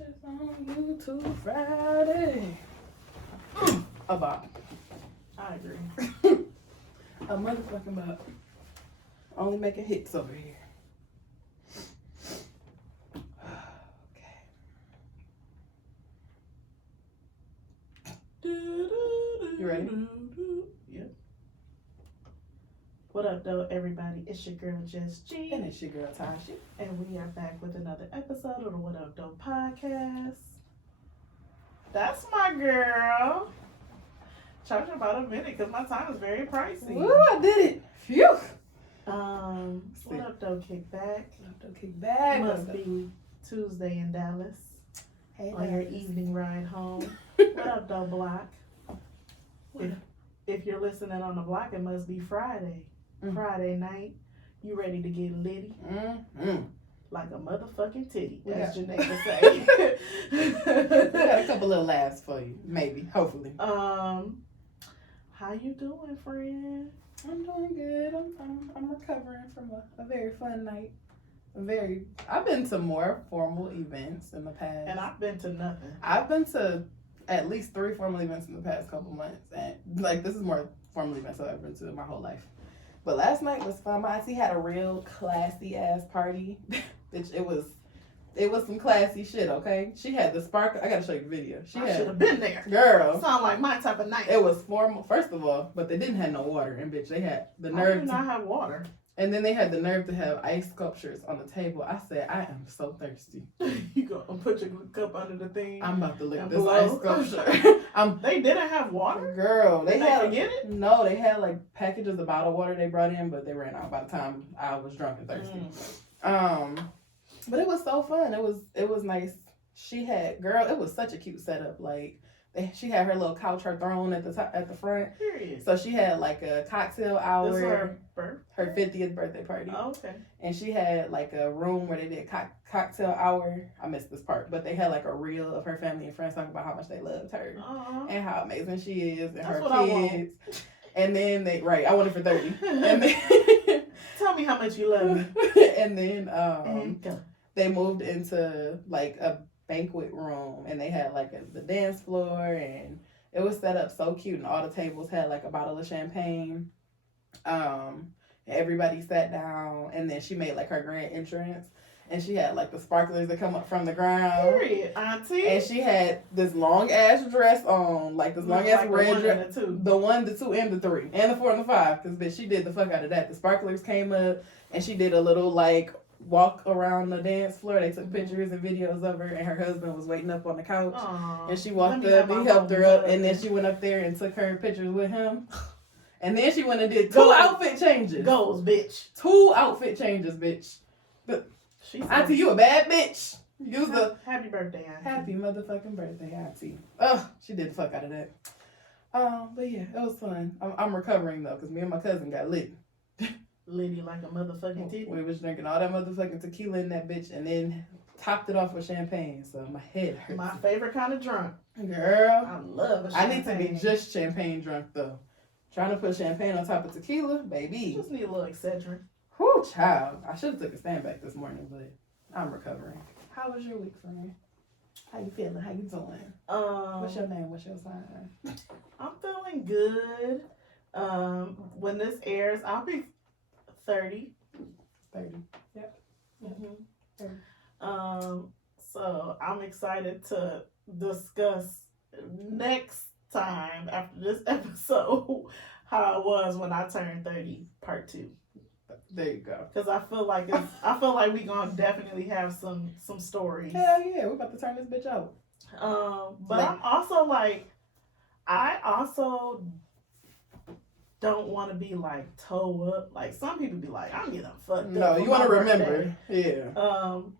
Bitches on YouTube Friday. A bop. I agree. A motherfucking bop. Only making hits over here. You ready? Yep. What up, though, everybody? It's your girl, Just G. And it's your girl, Tasha. And we are back with another episode of the What Up, Though podcast. That's my girl. Charging about a minute because my time is very pricey. Woo, I did it. Phew. What up, though, kickback? What up, though, kickback? Must be Tuesday in Dallas. Hey, On your Dallas. evening ride home. What up, though, block? If you're listening on the block, it must be Friday. Friday night. You ready to get litty? Like a motherfucking titty, as Janae would say. We got a couple little laughs for you, maybe, hopefully. How you doing, friend? I'm doing good. I'm recovering from a very fun night. I've been to more formal events in the past. And I've been to nothing. I've been to at least 3 formal events in the past couple months, and like this is more formal events I've ever been to in my whole life. But last night was fun. My auntie had a real classy ass party. Bitch, it was some classy shit. Okay, she had the sparkle. I gotta show you the video. I should have been there. Girl, Sound like my type of night. it was formal first of all, but they didn't have no water, and bitch, they had the I nerve. do not have water. And then they had the nerve to have ice sculptures on the table. I said, I am so thirsty. You gonna put your cup under the thing? I'm about to lick And this blow. ice sculpture. They didn't have water? Girl, they Did had. they forget it? No, they had like packages of bottled water they brought in, but they ran out by the time I was drunk and thirsty. But it was so fun. It was nice. She had it was such a cute setup. Like she had her little couch, her throne at the front. Period. So she had like a cocktail hour. This was her birthday? Her 50th birthday party. Oh, okay. And she had like a room where they did cocktail hour. I missed this part, but they had like a reel of her family and friends talking about how much they loved her and how amazing she is and That's her what I kids. want. And then I wanted for 30. And then Tell me how much you love me. and then they moved into like a banquet room, and they had like the dance floor, and it was set up so cute, and all the tables had like a bottle of champagne. Everybody sat down, and then she made like her grand entrance, and she had like the sparklers that come up from the ground. Period, auntie. And she had this long ass dress on, like this long ass red dress. The 1, the 2, and the 3, and the 4 and the 5. Cause bitch, she did the fuck out of that. The sparklers came up, and she did a little like walk around the dance floor. They took pictures and videos of her, and her husband was waiting up on the couch. Aww. And she walked up, he helped her up, and then she went up there and took her pictures with him. And then she went and did 2 outfit changes. Goals, bitch. 2 outfit changes, bitch. Auntie, you a bad bitch. Happy birthday, auntie. Happy motherfucking birthday, auntie. Oh, she did the fuck out of that. But yeah, it was fun. I'm recovering though, because me and my cousin got lit. Liddy like a motherfucking titty. We was drinking all that motherfucking tequila in that bitch, and then topped it off with champagne. So my head hurts. My favorite kind of drunk. Girl, I love a I champagne. need to be just champagne drunk though. Trying to put champagne on top of tequila, baby. You just need a little Excedrin. Whoo, child. I should have took a stand back this morning, but I'm recovering. How was your week, friend? How you feeling? How you doing? What's your name? What's your sign? I'm feeling good. When this airs, I'll be 30. 30. Yep. Mm-hmm. So I'm excited to discuss next time after this episode how it was when I turned 30, part 2. There you go. Because I feel like we gonna definitely have some stories. Hell yeah, we're about to turn this bitch out. But I'm also like, I also don't want to be like toe up. Like some people be like, I'm getting fucked up. No, you want to remember. Yeah.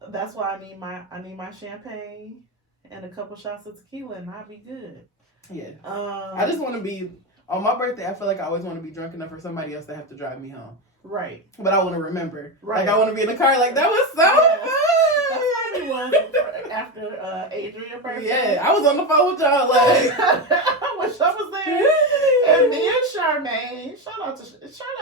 That's why I need my champagne and a couple shots of tequila, and I'll be good. Yeah. I just want to be on my birthday. I feel like I always want to be drunk enough for somebody else to have to drive me home. Right. But I want to remember. Right. Like I want to be in the car. Like that was so fun. That's how it was after Adrian's birthday. Yeah, I was on the phone with y'all. Like I wish I was there. And me and Charmaine, shout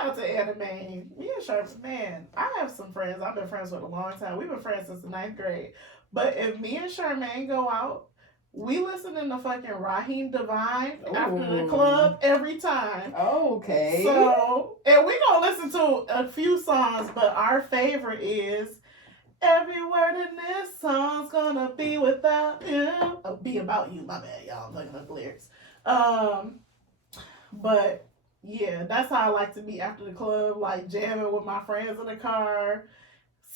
out to Anime. Me and Charmaine, man, I have some friends I've been friends with a long time. We've been friends since the 9th grade. But if me and Charmaine go out, we listen to fucking Raheem Devine after the club every time. Okay. So, and we gonna listen to a few songs, but our favorite is every word in this song's gonna be without you. Oh, be about you. My bad, y'all. I'm fucking up the lyrics. But yeah, that's how I like to be after the club, like jamming with my friends in the car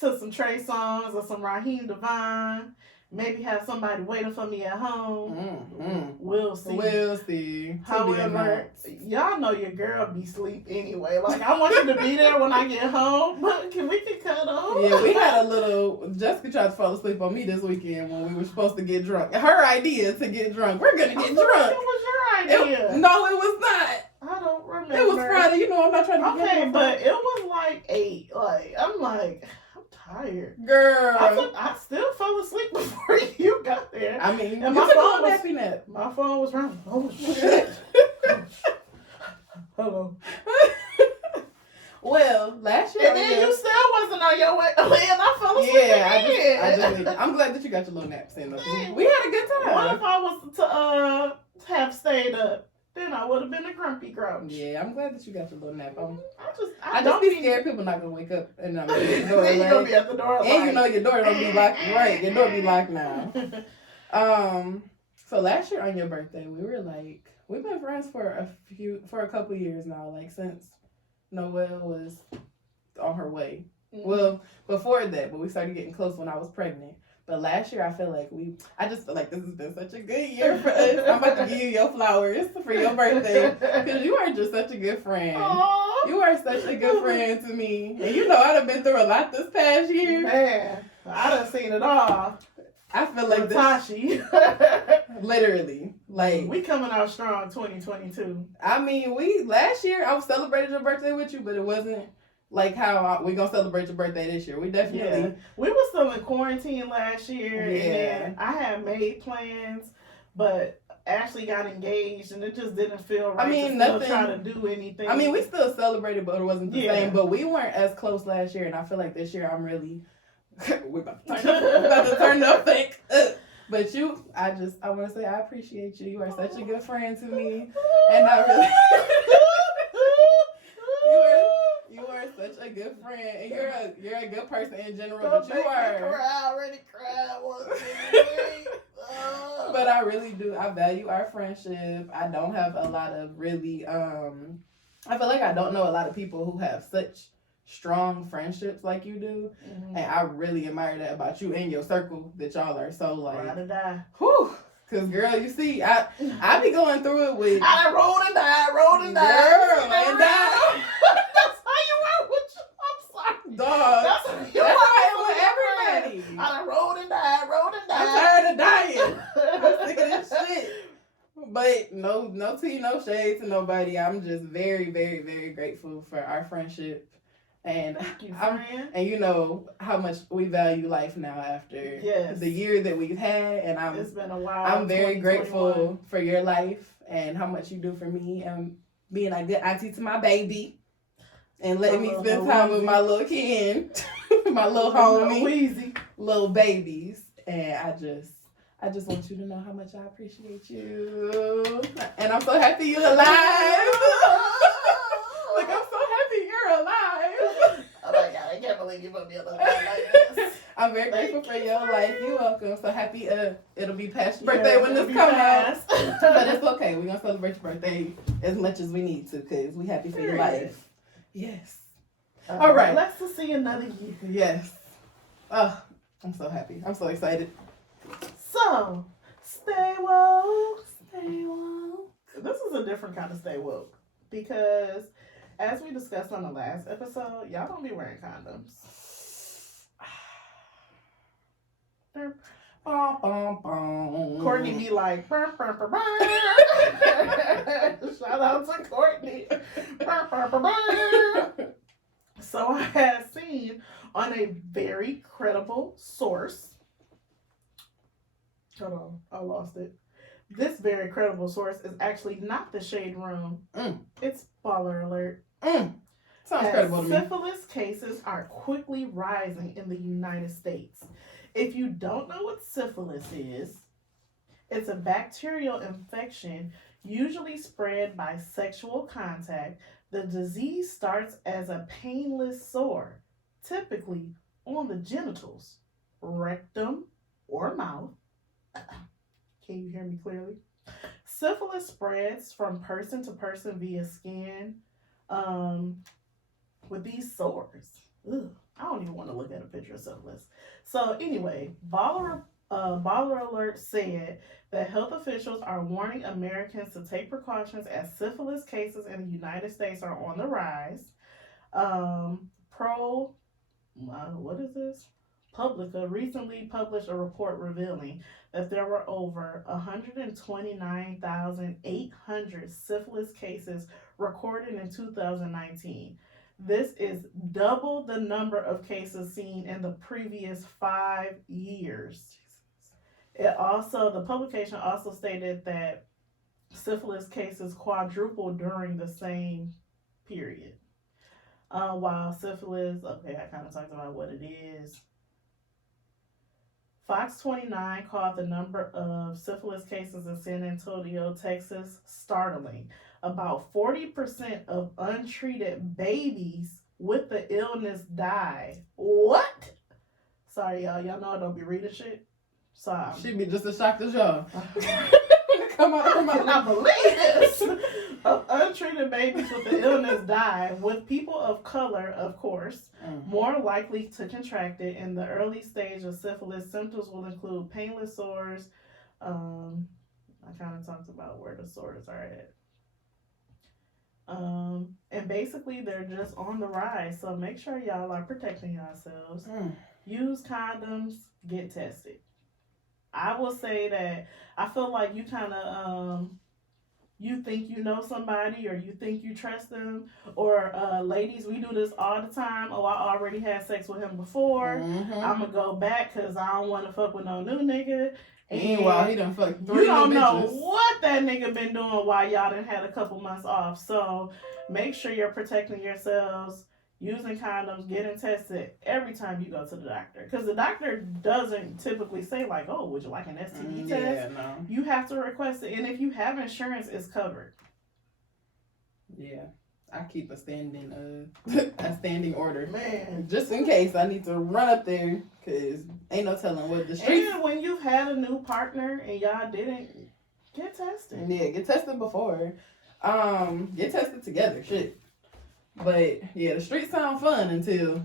to some Trey songs or some Raheem Devine. Maybe have somebody waiting for me at home. We'll see. We'll see. However, y'all know your girl be asleep anyway. Like, I want you to be there when I get home, but we can cut off. Yeah, we had a little. Jessica tried to fall asleep on me this weekend when we were supposed to get drunk. Her idea to get drunk. We're gonna get drunk. It was your idea. No, it was not. I don't remember. It was Friday. You know, I'm not trying to get okay, but it was like 8. Like, I'm tired. Girl. I still fell asleep before you got there. I mean, and my phone was running. Oh, shit. Hello. Well, last year. And then you still wasn't on your way. And I fell asleep Yeah, I'm glad that you got your little naps in. We had a good time. What if I was to have stayed up? Then I would have been a grumpy grouch. Yeah, I'm glad that you got your little nap on. I just be scared people not gonna wake up and I'm then you're gonna be at the door. And you know your door don't be locked. Right, your door be locked now. So last year on your birthday, we were like, we've been friends for a couple years now. Like since Noelle was on her way. Mm-hmm. Well, before that, but we started getting close when I was pregnant. But last year, I feel like I just feel like this has been such a good year for us. I'm about to give you your flowers for your birthday because you are just such a good friend. Aww. You are such a good friend to me. And you know, I done been through a lot this past year. Man, I done seen it all. I feel like Tashi. Literally. Like, we coming out strong 2022. I mean, last year, I celebrated your birthday with you, but it wasn't like how we gonna celebrate your birthday this year. We definitely. Yeah. We were still in quarantine last year, and then I had made plans, but Ashley got engaged, and it just didn't feel right. I mean, nothing. Try to do anything. I mean, we still celebrated, but it wasn't the same. But we weren't as close last year, and I feel like this year I'm really. We're about to turn up thick. But I want to say I appreciate you. You are such a good friend to me, and I really. You are such a good friend, and you're a good person in general. But you are. I already cried once. But I really do. I value our friendship. I don't have a lot of really. I feel like I don't know a lot of people who have such strong friendships like you do, and I really admire that about you and your circle. That y'all are so like. Ride or die. Whew. Cause girl, you see, I be going through it with. I done rolled and died. Girl, and died. Dog. That's how it was everybody. I done rolled and died. I'm tired of dying. I'm sick of this shit. But no tea, no shade to nobody. I'm just very, very, very grateful for our friendship. And and you know how much we value life now after the year that we've had. And it's been a while. I'm very grateful for your life and how much you do for me and being a good auntie to my baby. And letting me spend time with my little kid, my little homie, little babies. And I just want you to know how much I appreciate you. And I'm so happy you're alive. Like, I'm so happy you're alive. Oh my God, I can't believe you put me alive like this. I'm very grateful for your life. You're welcome. So happy it'll be past your birthday when this comes out. But it's okay. We're going to celebrate your birthday as much as we need to because we happy for your life. Yes. All right. Let's just see another year. Yes. Oh, I'm so happy. I'm so excited. So, stay woke. Stay woke. This is a different kind of stay woke because, as we discussed on the last episode, y'all don't be wearing condoms. Courtney be like, burr, burr, burr, burr. Shout out to Courtney. Burr, burr, burr, burr. So I had seen on a very credible source. Hold on, I lost it. This very credible source is actually not the Shade Room. It's Baller Alert. Sounds credible to me. Syphilis cases are quickly rising in the United States. If you don't know what syphilis is, it's a bacterial infection usually spread by sexual contact. The disease starts as a painless sore, typically on the genitals, rectum, or mouth. Can you hear me clearly? Syphilis spreads from person to person via skin um, with these sores. Ugh, I don't even want to look at a picture of syphilis. So, anyway, Baller Alert said that health officials are warning Americans to take precautions as syphilis cases in the United States are on the rise. What is this? Publica recently published a report revealing that there were over 129,800 syphilis cases recorded in 2019. This is double the number of cases seen in the previous 5 years. The publication also stated that syphilis cases quadrupled during the same period. While syphilis, okay, I kind of talked about what it is. Fox 29 called the number of syphilis cases in San Antonio, Texas, startling. About 40% of untreated babies with the illness die. What? Sorry, y'all. Y'all know I don't be reading shit. Sorry. She'd be just as shocked as y'all. Come on, I cannot believe this. Of untreated babies with the illness die, with people of color, of course, more likely to contract it. In the early stage of syphilis, symptoms will include painless sores. I kind of talked about where the sores are at. And basically, they're just on the rise. So make sure y'all are protecting yourselves. Use condoms. Get tested. I will say that I feel like you kind of you think you know somebody or you think you trust them, or ladies, we do this all the time. Oh, I already had sex with him before. I'm gonna go back because I don't want to fuck with no new nigga. Meanwhile, he done fucked 3 You don't new know bitches. what that nigga been doing while y'all done had a couple months off. So make sure you're protecting yourselves, using condoms, getting tested every time you go to the doctor. Because the doctor doesn't typically say like, oh, would you like an STD test? Yeah, no. You have to request it. And if you have insurance, it's covered. Yeah. I keep a standing order. Man. Just in case I need to run up there, because ain't no telling what the streets... And when you've had a new partner and y'all didn't, get tested. Yeah, get tested before. Get tested together, shit. But, yeah, the streets sound fun until...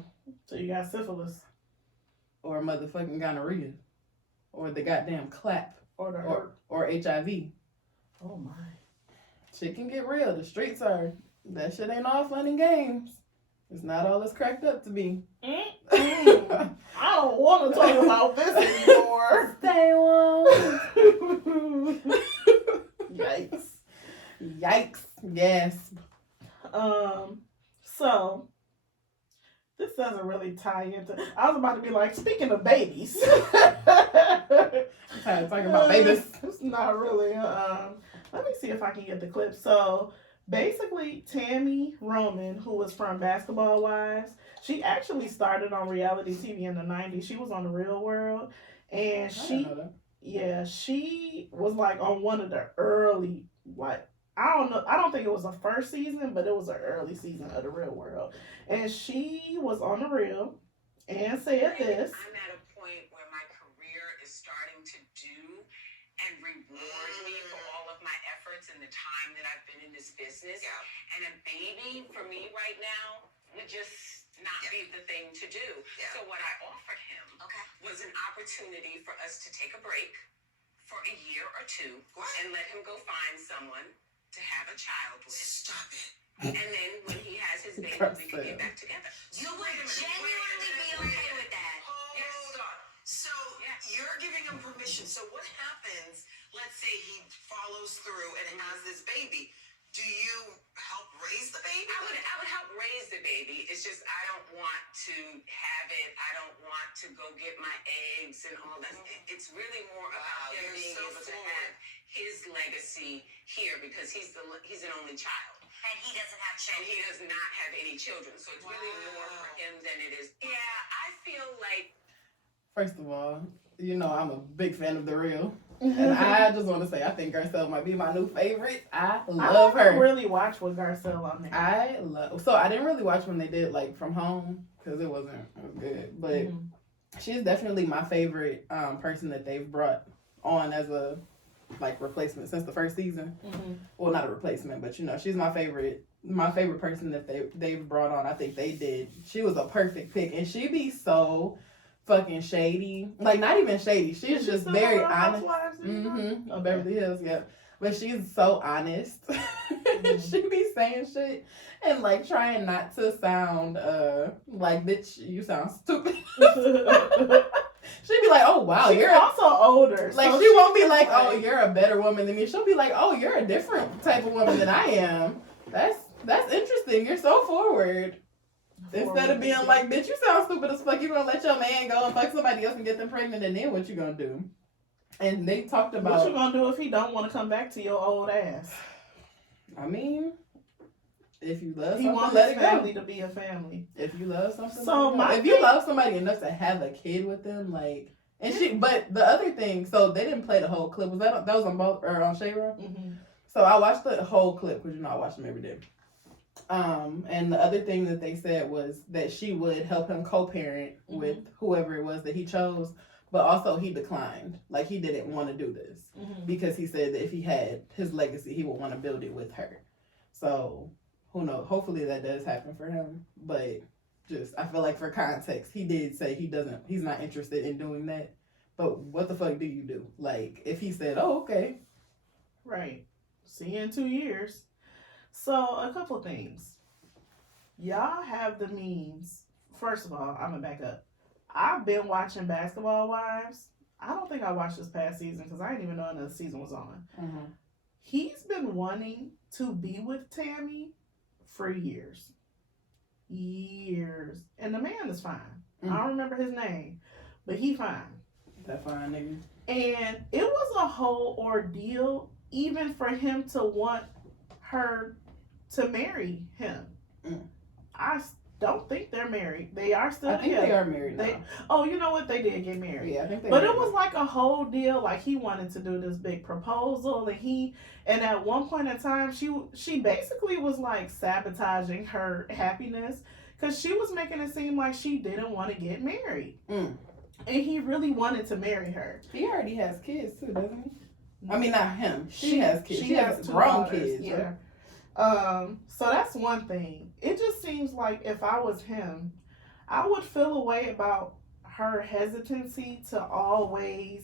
So you got syphilis. Or motherfucking gonorrhea. Or the goddamn clap. Or HIV. Oh, my. Shit can get real. The streets are... That shit ain't all fun and games. It's not all it's cracked up to be. I don't want to talk about this anymore. Stay warm. Yikes. Yikes. Gasp. So this doesn't really tie into. I was about to be like, speaking of babies. Talking about babies. It's not really. Let me see if I can get the clip. So basically, Tami Roman, who was from Basketball Wives, she actually started on reality TV in the 90s. She was on The Real World, and she was like on one of the early, like, I don't know, I don't think it was the first season, but it was an early season of The Real World. And she was on The Real and said this. I'm at a point where my career is starting to do and reward me for all of my efforts and the time that I've been in this business. Yeah. And a baby, for me right now, would just not be the thing to do. Yeah. So what I offered him was an opportunity for us to take a break for a year or two and let him go find someone to have a child with. Stop it. And then when he has his baby, we can get back together. You would genuinely be okay with that? Hold on. So you're giving him permission. So what happens, let's say he follows through and has this baby. Do you help raise the baby? I would help raise the baby. It's just I don't want to have it. I don't want to go get my eggs and all that. It's really more about him being able to have his legacy here because he's an only child. And he doesn't have children. And he does not have any children. So it's really more for him than it is. Yeah, I feel like... First of all, you know I'm a big fan of The Real. And I just want to say, I think Garcelle might be my new favorite. I love her. I don't really watch with Garcelle on there. So I didn't really watch when they did like From Home because it was good. But she's definitely my favorite person that they've brought on as a like replacement since the first season. Well, not a replacement, but you know, she's my favorite person that they've brought on. I think she was a perfect pick, and she be so fucking shady. Like, not even shady. She's just very honest. Beverly Hills, yeah. But she's so honest. She be saying shit and like trying not to sound like, bitch, you sound stupid. She'd be like, oh wow, she's also older. Like, so she won't be like, oh, you're a better woman than me. She'll be like, oh, you're a different type of woman than I am. That's interesting. You're so forward. Instead of being like, bitch, you sound stupid as fuck. You gonna let your man go and fuck somebody else and get them pregnant, and then what you gonna do? And they talked about what you gonna do if he don't want to come back to your old ass. I mean, if you love he something, wants let his it go. family to be a family. If you love something, so if you love somebody enough to have a kid with them, like, and she. But the other thing, so they didn't play the whole clip. Was that was on both or on Shade Room? So I watched the whole clip because you know I watch them every day. And the other thing that they said was that she would help him co-parent with whoever it was that he chose, but also he declined. Like, he didn't want to do this because he said that if he had his legacy, he would want to build it with her. So, who knows? Hopefully that does happen for him. But just, I feel like for context, he did say he's not interested in doing that. But what the fuck do you do? Like, if he said, oh, okay. Right. See you in 2 years. So, a couple things. Y'all have the means. First of all, I'm going to back up. I've been watching Basketball Wives. I don't think I watched this past season because I didn't even know another season was on. He's been wanting to be with Tami for years. And the man is fine. I don't remember his name, but he fine. That fine nigga. And it was a whole ordeal even for him to want her to marry him. I don't think they're married. They are still together. I think they are married now. Oh, you know what? They did get married. Yeah, I think they But it was like a whole deal. Like, he wanted to do this big proposal, and at one point in time, she basically was like sabotaging her happiness because she was making it seem like she didn't want to get married. And he really wanted to marry her. He already has kids too, doesn't he? I mean, not him. She has kids. She has grown kids. Yeah. Right? So that's one thing. It just seems like if I was him, I would feel a way about her hesitancy to always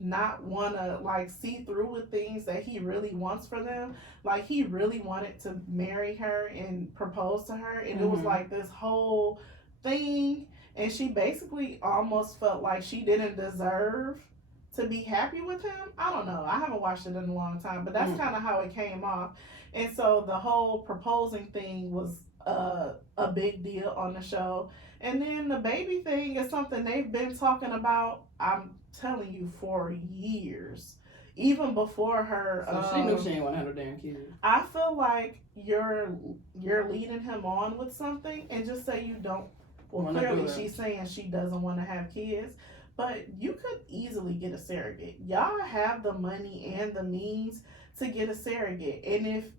not want to like see through with things that he really wants for them. Like, he really wanted to marry her and propose to her, and it was like this whole thing, and she basically almost felt like she didn't deserve to be happy with him. I don't know. I haven't watched it in a long time, but that's kind of how it came off. And so the whole proposing thing was a big deal on the show. And then the baby thing is something they've been talking about, I'm telling you, for years. Even before her. So she knew she didn't want to have no damn kids. I feel like you're leading him on with something, and just say you don't. Well, clearly she's saying she doesn't want to have kids. But you could easily get a surrogate. Y'all have the money and the means to get a surrogate. And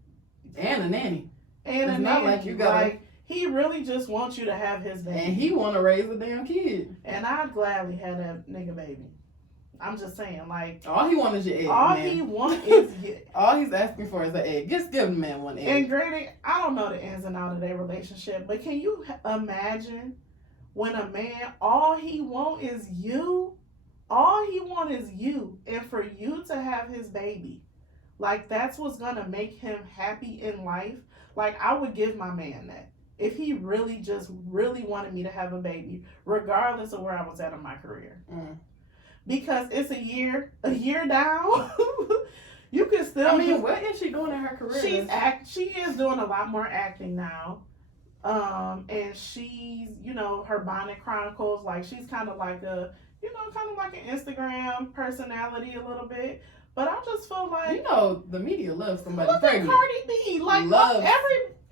a nanny. And a nanny. Like, you gotta, he really just wants you to have his baby. And he want to raise a damn kid. And I'd gladly have that nigga baby. I'm just saying, like. All he wants is your egg, all man. he wants is all he's asking for is an egg. Just give the man one egg. And granted, I don't know the ins and outs of their relationship, but can you imagine when a man, all he want is you? All he want is you. And for you to have his baby. Like, that's what's going to make him happy in life. Like, I would give my man that. If he really wanted me to have a baby, regardless of where I was at in my career. Because it's a year down. You can still. I mean, what is she doing in her career? She is doing a lot more acting now. And she's, her Bonnet Chronicles, like, she's kind of like an Instagram personality a little bit. But I just feel like, the media loves somebody look pregnant. At Cardi B, like,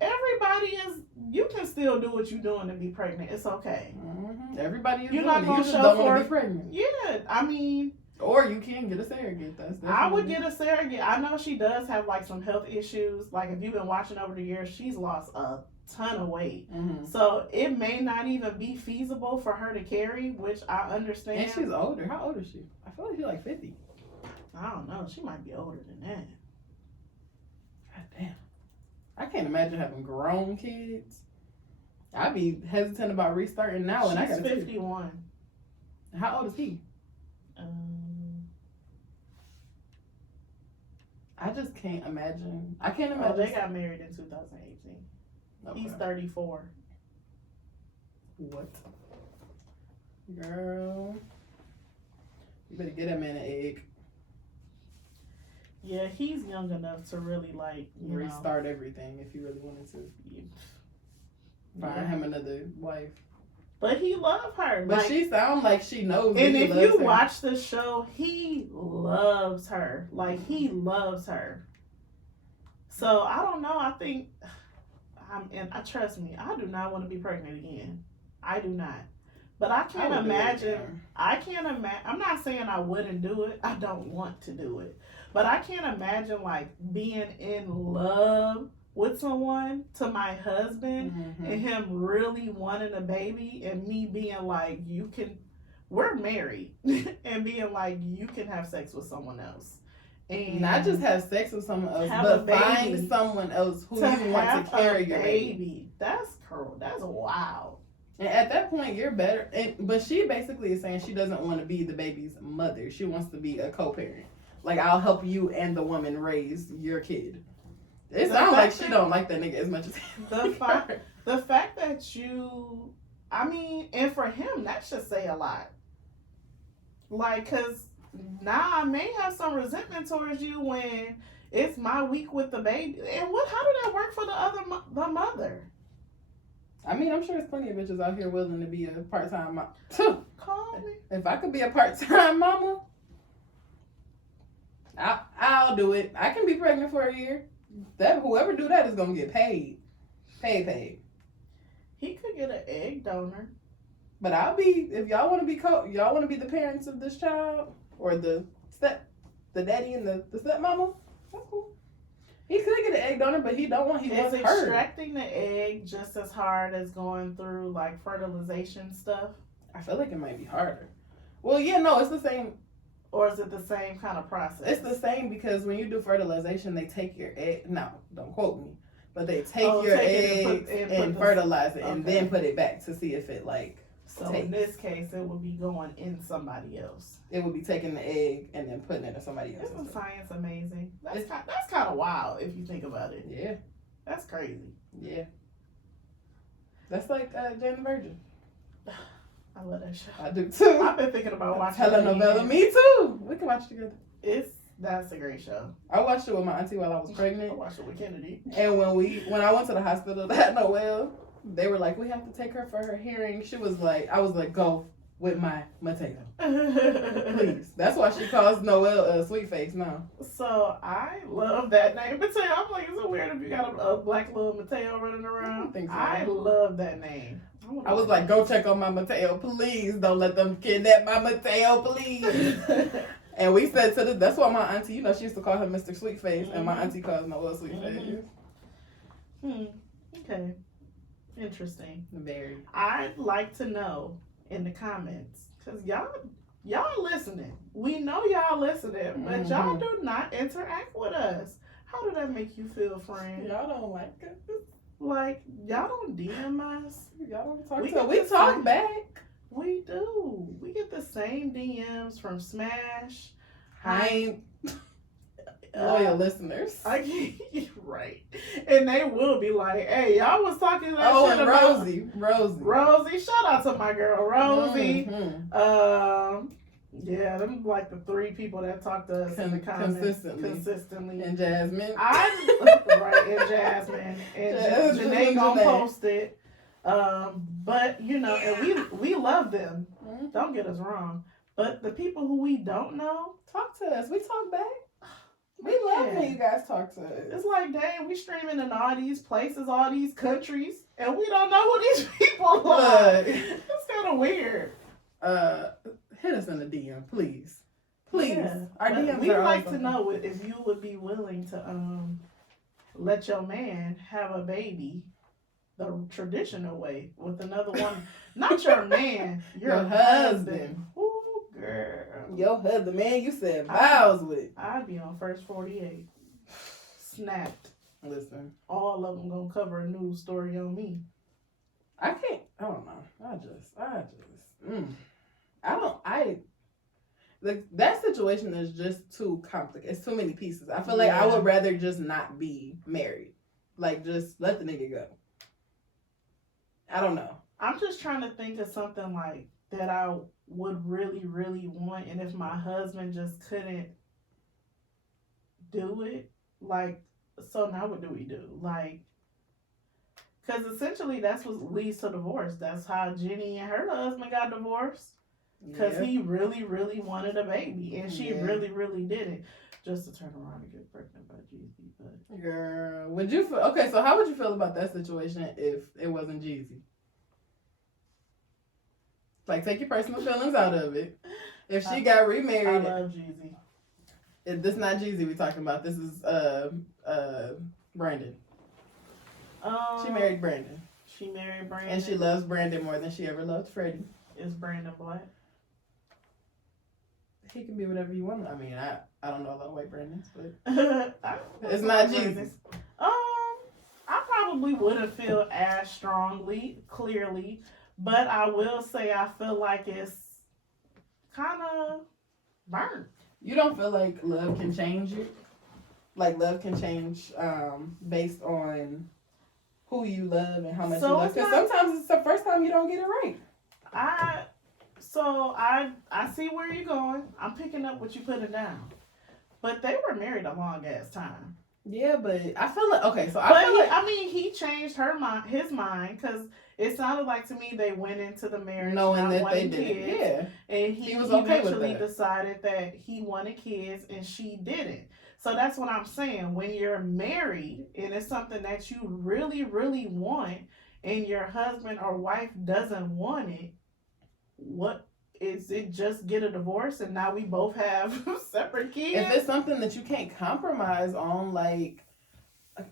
everybody is, you can still do what you're doing to be pregnant. It's okay. Mm-hmm. Everybody is You're doing not it. gonna You just show don't want for to be pregnant. Yeah, I mean, or you can get a surrogate. I would get a surrogate. I know she does have like some health issues. Like if you've been watching over the years, she's lost a ton of weight. Mm-hmm. So it may not even be feasible for her to carry, which I understand. And she's older. How old is she? I feel like she's like 50. I don't know. She might be older than that. God damn. I can't imagine having grown kids. I'd be hesitant about restarting now. And I She's got 51. How old is he? I just can't imagine. I can't imagine. Oh, they got married in 2018. Okay. He's 34. What? Girl. You better get that man an egg. Yeah, he's young enough to really like restart everything if you really wanted to. Find him another wife. But he loved her. But like, she sounds like she knows. And if you her. watch the show, he loves her. Like he loves her. So I don't know. I think trust me, I do not want to be pregnant again. I do not. But I can't imagine. I can't imagine. I'm not saying I wouldn't do it. I don't want to do it. But I can't imagine like being in love with someone to my husband and him really wanting a baby and me being like, we're married and being like, you can have sex with someone else. And not just have sex with someone else, but find someone else who you want to carry your baby. That's cool. That's wild. And at that point, you're better. But she basically is saying she doesn't want to be the baby's mother. She wants to be a co-parent. Like, I'll help you and the woman raise your kid. It sounds like she don't like that nigga as much as the fact that and for him, that should say a lot. Like, cause now I may have some resentment towards you when it's my week with the baby. And how did that work for the mother? I mean, I'm sure there's plenty of bitches out here willing to be a part-time mom. Call me. If I could be a part-time mama, I'll do it. I can be pregnant for a year. Whoever do that is gonna get paid. Paid. He could get an egg donor. But if y'all want to be y'all want to be the parents of this child or the daddy and the stepmama, that's cool. He could get an egg donor, but he don't want. He Is wasn't hurt. extracting the egg just as hard as going through like fertilization stuff? I feel like it might be harder. Well, yeah, no, it's the same. Or is it the same kind of process? It's the same because when you do fertilization, they take your egg. No, don't quote me. But they take your egg and fertilize it and then put it back to see if it So in this case, it would be going in somebody else. It would be taking the egg and then putting it in somebody else. Isn't science amazing? That's kind of wild if you think about it. Yeah. That's crazy. Yeah. That's like Jane the Virgin. I love that show. I do too. I've been thinking about watching telenovela. Me too. We can watch it together. That's a great show. I watched it with my auntie while I was pregnant. I watched it with Kennedy. And when I went to the hospital to have Noelle, they were like, we have to take her for her hearing. I was like, go with my Mateo. Please. That's why she calls Noelle Sweet Face now. So I love that name. Mateo, I'm like, it's so weird if you got a black little Mateo running around. I love that name. I was like, go check on my Mateo, please. Don't let them kidnap my Mateo, please. And we said that's why my auntie, she used to call her Mr. Sweetface, and my auntie calls Noelle Sweetface. Okay. Interesting. Very. I'd like to know in the comments, because y'all listening. We know y'all listening, but y'all do not interact with us. How do that make you feel, friend? Y'all don't like us. Like, y'all don't DM us. Y'all don't talk to us. We talk back. We do. We get the same DMs from Smash. Loyal listeners. Right. And they will be like, hey, y'all was talking that shit about Rosie. Shout out to my girl, Rosie. Yeah, them like the 3 people that talk to us in the comments consistently. And Jasmine. And Jasmine. And Janae gonna post it. But and we love them. Don't get us wrong. But the people who we don't know, talk to us. We talk back. We love when you guys talk to us. It's like, dang, we streaming in all these places, all these countries, and we don't know who these people are. It's kind of weird. Hit us in the DM, please. Please. Yeah. Our DMs We'd are like awesome. to know if you would be willing to let your man have a baby the traditional way with another woman. Not your man, your husband. Ooh, girl. Your husband, man, you said vows with. I'd be on first 48. Snapped. Listen. All of them gonna cover a news story on me. I don't know. That situation is just too complicated. It's too many pieces. I feel like I would rather just not be married. Like, just let the nigga go. I don't know. I'm just trying to think of something like that I would really, really want, and if my husband just couldn't do it, like, so now what do we do? Like, because essentially that's what leads to divorce. That's how Jenny and her husband got divorced. Because he really, really wanted a baby, and she really, really didn't. Just to turn around and get pregnant by Jeezy. But girl, would you feel okay? So how would you feel about that situation if it wasn't Jeezy? Like, take your personal feelings out of it. If she got remarried, I love Jeezy. This is not Jeezy we're talking about. This is Brandon. She married Brandon. She married Brandon. And she loves Brandon more than she ever loved Freddie. Is Brandon black? He can be whatever you want. I mean, I don't know about white Brandons, but it's not Jesus. I probably wouldn't feel as strongly, clearly, but I will say I feel like it's kind of burnt. You don't feel like love can change you? Like love can change based on who you love and how much you love? Because sometimes it's the first time you don't get it right. I see where you're going. I'm picking up what you're putting down. But they were married a long ass time. Yeah, but I feel like he changed his mind, because it sounded like to me they went into the marriage knowing that they kids, did. Yeah, and he was eventually decided that he wanted kids and she didn't. So that's what I'm saying. When you're married and it's something that you really, really want, and your husband or wife doesn't want it, what is it? Just get a divorce and now we both have separate kids? If it's something that you can't compromise on, like,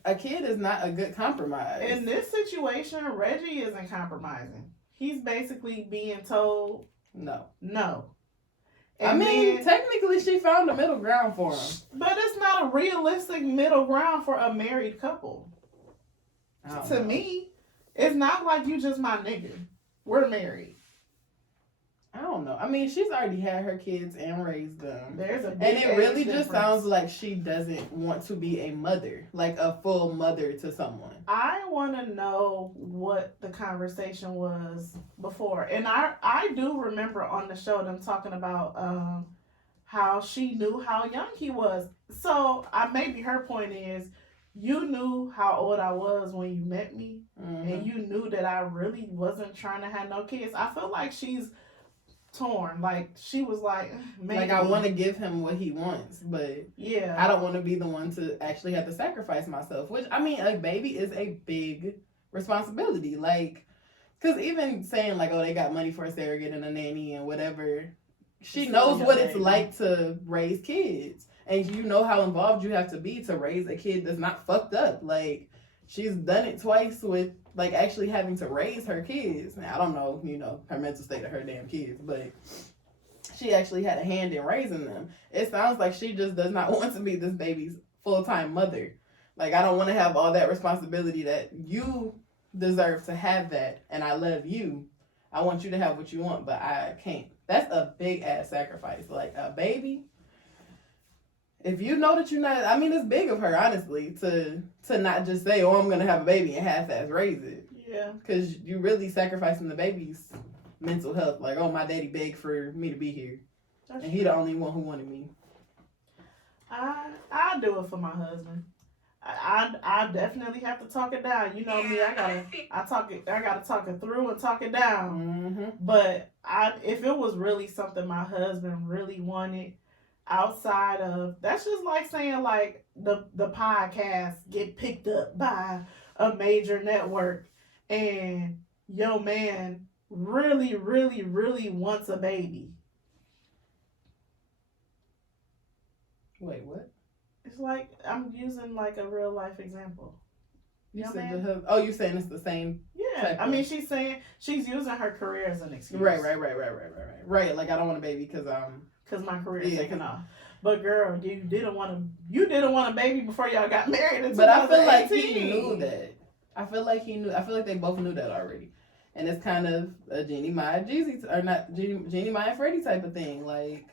a kid is not a good compromise. In this situation, Reggie isn't compromising. He's basically being told no. And technically she found a middle ground for him. But it's not a realistic middle ground for a married couple. To me, it's not like you just my nigga. We're married. I don't know. I mean, she's already had her kids and raised them. There's a big and it really just sounds like she doesn't want to be a mother, like a full mother to someone. I want to know what the conversation was before. And I do remember on the show them talking about how she knew how young he was. So maybe her point is, you knew how old I was when you met me, and you knew that I really wasn't trying to have no kids. I feel like she's torn. Like, she was like, maybe. Like, I want to give him what he wants, but yeah, I don't want to be the one to actually have to sacrifice myself. Which, I mean, a baby is a big responsibility. Like, because even saying, like, oh, they got money for a surrogate and a nanny and whatever, she knows what it's like to raise kids. And you know how involved you have to be to raise a kid that's not fucked up. Like, she's done it twice with, like, actually having to raise her kids. Now, I don't know, her mental state of her damn kids, but she actually had a hand in raising them. It sounds like she just does not want to be this baby's full-time mother. Like, I don't want to have all that responsibility that you deserve to have that, and I love you. I want you to have what you want, but I can't. That's a big-ass sacrifice. Like, a baby, if you know that you're not, I mean, it's big of her, honestly, to not just say, oh, I'm going to have a baby and half-ass raise it. Yeah. Because you really sacrificing the baby's mental health. Like, oh, my daddy begged for me to be here. And he the only one who wanted me. I do it for my husband. I definitely have to talk it down. You know me, I gotta talk it through and talk it down. Mm-hmm. But if it was really something my husband really wanted, outside of that's just like saying like the podcast get picked up by a major network and your man really, really, really wants a baby. Wait, what? It's like I'm using like a real life example. You Your said man? you're saying it's the same. Yeah, type I mean, of- she's saying she's using her career as an excuse. Right. Right. Like I don't want a baby because my career is Yeah, taking off. But girl, you didn't want a baby before y'all got married in But I feel like 2018. he knew that. I feel like he knew. I feel like they both knew that already. And it's kind of a Jeannie, Maya, Jeezy, or not Jeannie, Maya, Freddie type of thing. Like,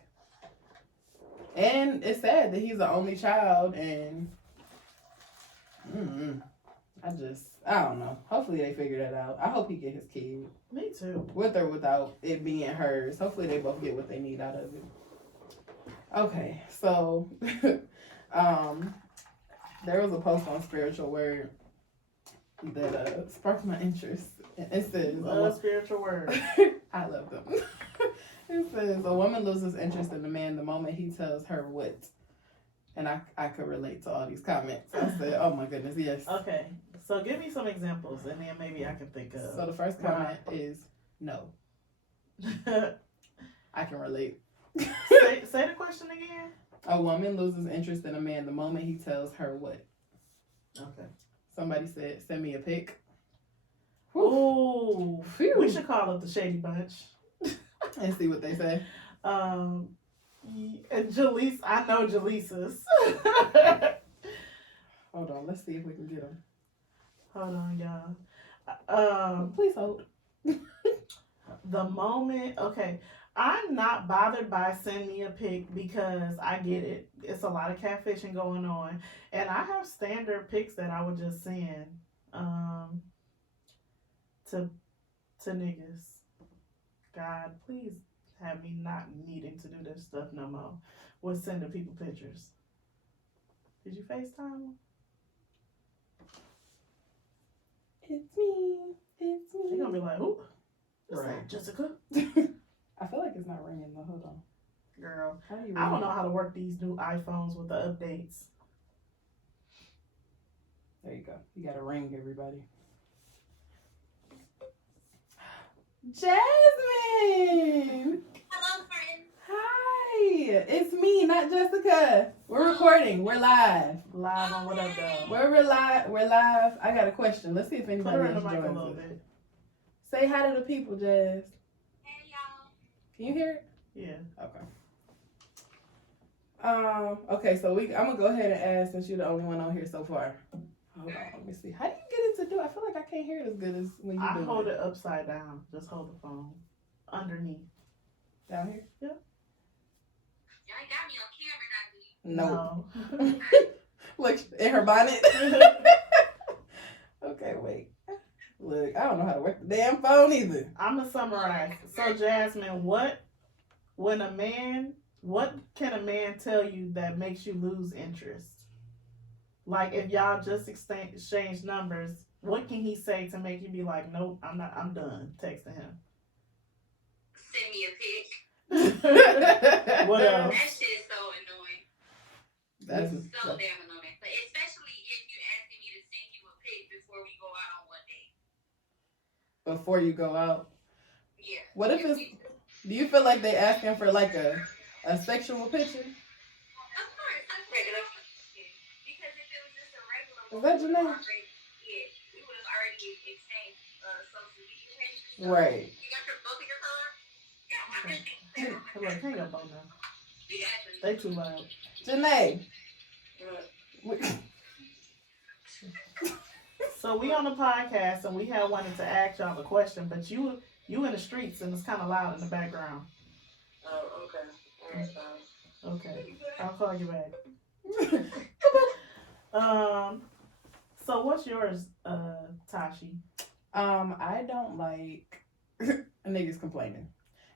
and it's sad that he's the only child. And I don't know. Hopefully they figure that out. I hope he get his kid, Me too. with or without it being hers. Hopefully they both get what they need out of it. Okay, so there was a post on Spiritual Word that sparked my interest. It says, Love spiritual word. I love them. It says, a woman loses interest in a man the moment he tells her what. And I could relate to all these comments. I said, oh my goodness, yes. Okay, so give me some examples, and then maybe I can think of. So the first comment is, no. I can relate. say the question again. A woman loses interest in a man the moment he tells her what. Okay. Somebody said, send me a pic. Ooh, Phew. we should call it the Shady Bunch. And see what they say. And Jaleesa, I know Jaleesa's. Hold on, let's see if we can get them. Hold on, y'all. Please hold. The moment, okay, I'm not bothered by Send Me A Pic because I get it. It's a lot of catfishing going on, and I have standard pics that I would just send to niggas. God, please have me not needing to do this stuff no more. With sending people pictures. Did you FaceTime? It's me. It's me. They're gonna be like, "Ooh, Right. Jessica." I feel like it's not ringing though. Hold on. Girl, How do you I don't ring know it? how to work these new iPhones with the updates. There you go. You got to ring, everybody. Jasmine! Hello, friend. Hi! It's me, not Jessica. We're recording. We're live. Live on What Up, Dog. We're live. We're live. I got a question. Let's see if Put anybody her in the else mic a joins little us. bit. Say hi to the people, Jazz. Hey, y'all. Can you hear it? Yeah. Okay. Okay, so I'm gonna go ahead and ask since you're the only one on here so far. Hold on, let me see. How do you get it to do? I feel like I can't hear it as good as when you I do hold it upside down. Just hold the phone underneath. down here. Y'all got me on camera, not me. No. Look in her bonnet. Okay, wait. Look, I don't know how to work the damn phone either. I'm gonna summarize. So, Jasmine, what can a man tell you that makes you lose interest? Like, if y'all just exchange numbers, what can he say to make you be like, nope, I'm done texting him? Send me a pic. What else? That shit is so annoying. That's So damn annoying. But especially if you asking me to send you a pic before we go out on one date. before you go out. Yeah. What if it's? Do you feel like they asking for like a sexual picture? Of course, that's regular. Because if it was just a regular Is that Janae? yeah, we would have already exchanged social media pages. Right. You got both of your cards? Yeah, I can see. Look, hang up on them. You guys They too loud. Janae. So we on the podcast and we had wanted to ask y'all a question, but you in the streets and it's kind of loud in the background. Oh, okay. Alright, fine. Okay, I'll call you back. So what's yours, Tashi? I don't like niggas complaining.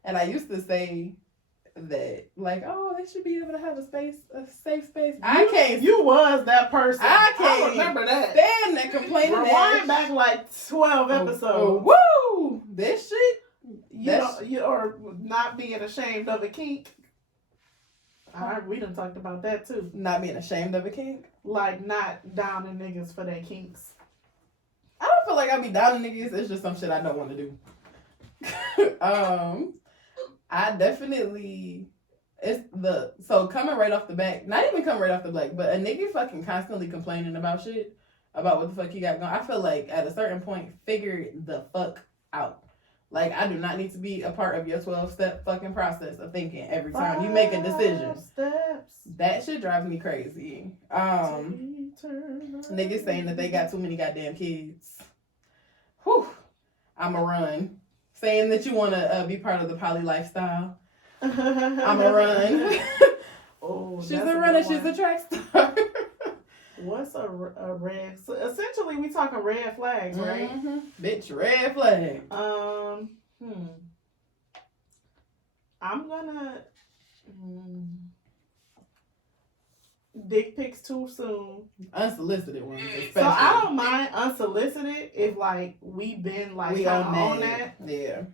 And I used to say that, like, oh, they should be able to have a safe space. I can't You was that person. I can't remember that. stand that complaining Rewind ass. back like 12 episodes. Woo! This shit. You or not being ashamed of a kink. We done talked about that too. Not being ashamed of a kink. Like not downing niggas for their kinks. I don't feel like I be downing niggas. It's just some shit I don't want to do. I definitely. So coming right off the back, not even coming right off the back, but a nigga fucking constantly complaining about shit, about what the fuck he got going. I feel like at a certain point, figure the fuck out. Like, I do not need to be a part of your 12-step fucking process of thinking every time you make a decision. Steps. That shit drives me crazy. Niggas saying that they got too many goddamn kids. Whew. I'ma run. Saying that you want to be part of the poly lifestyle. I'ma run. Oh, she's a runner. She's a track star. What's a red? So essentially, we talking red flags, right? Mm-hmm. Bitch, red flag. I'm gonna dick pics too soon. Unsolicited ones, especially. So I don't mind unsolicited if like we been like we on that. Yeah.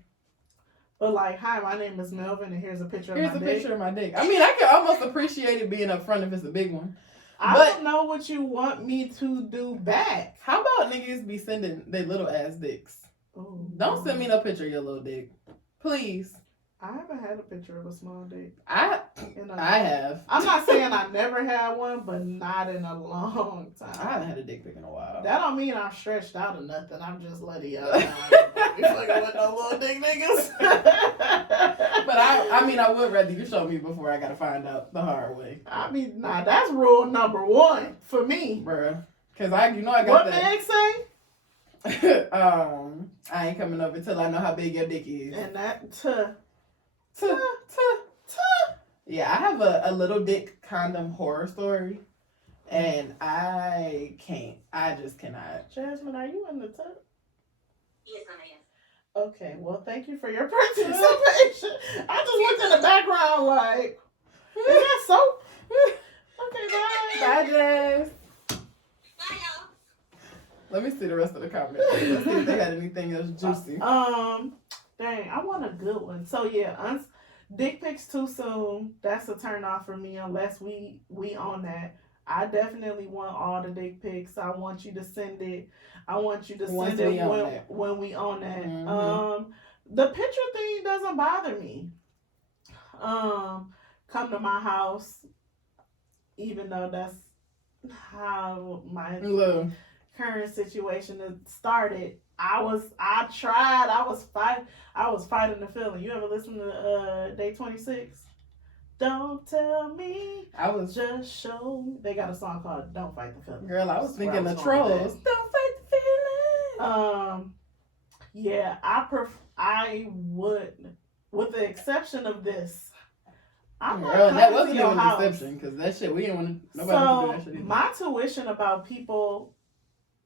But like, hi, my name is Melvin, and here's a picture Here's of my a dick. picture of my dick. I mean, I can almost appreciate it being up front if it's a big one. I don't know what you want me to do back. How about niggas be sending their little ass dicks? Ooh. Don't send me no picture of your little dick. Please. I haven't had a picture of a small dick. I have. I'm not saying I never had one, but not in a long time. I haven't had a dick pic in a while. That don't mean I'm stretched out or nothing. I'm just letting y'all know. You fucking with no little dick niggas. But I mean, I would rather you show me before I gotta find out the hard way. I mean, nah, that's rule number 1 for me. Bruh. Cause I got what that. Meg say? I ain't coming over till I know how big your dick is. And that Yeah, I have a little dick condom horror story. And I just cannot. Jasmine, are you in the tub? Yes, I am. Okay, well, thank you for your participation. I just looked in the background like, is that soap? Okay, bye. Bye, Jess. Bye, y'all. Let me see the rest of the comments. Let's see if they had anything else juicy. Dang, I want a good one. So yeah, dick pics too soon. That's a turn off for me unless we on that. I definitely want all the dick pics. I want you to send it. I want you to send it when we on that. Mm-hmm. The picture thing doesn't bother me. Come to my house, even though that's how my current situation started. I was fighting the feeling. You ever listen to Day 26? Don't tell me. Just show me. They got a song called "Don't Fight the Feeling." Girl, I was thinking the Trolls. Don't fight the feeling. Yeah, I would, with the exception of this. Girl, that wasn't even an exception because that shit we didn't want nobody to do that shit either. My tuition about people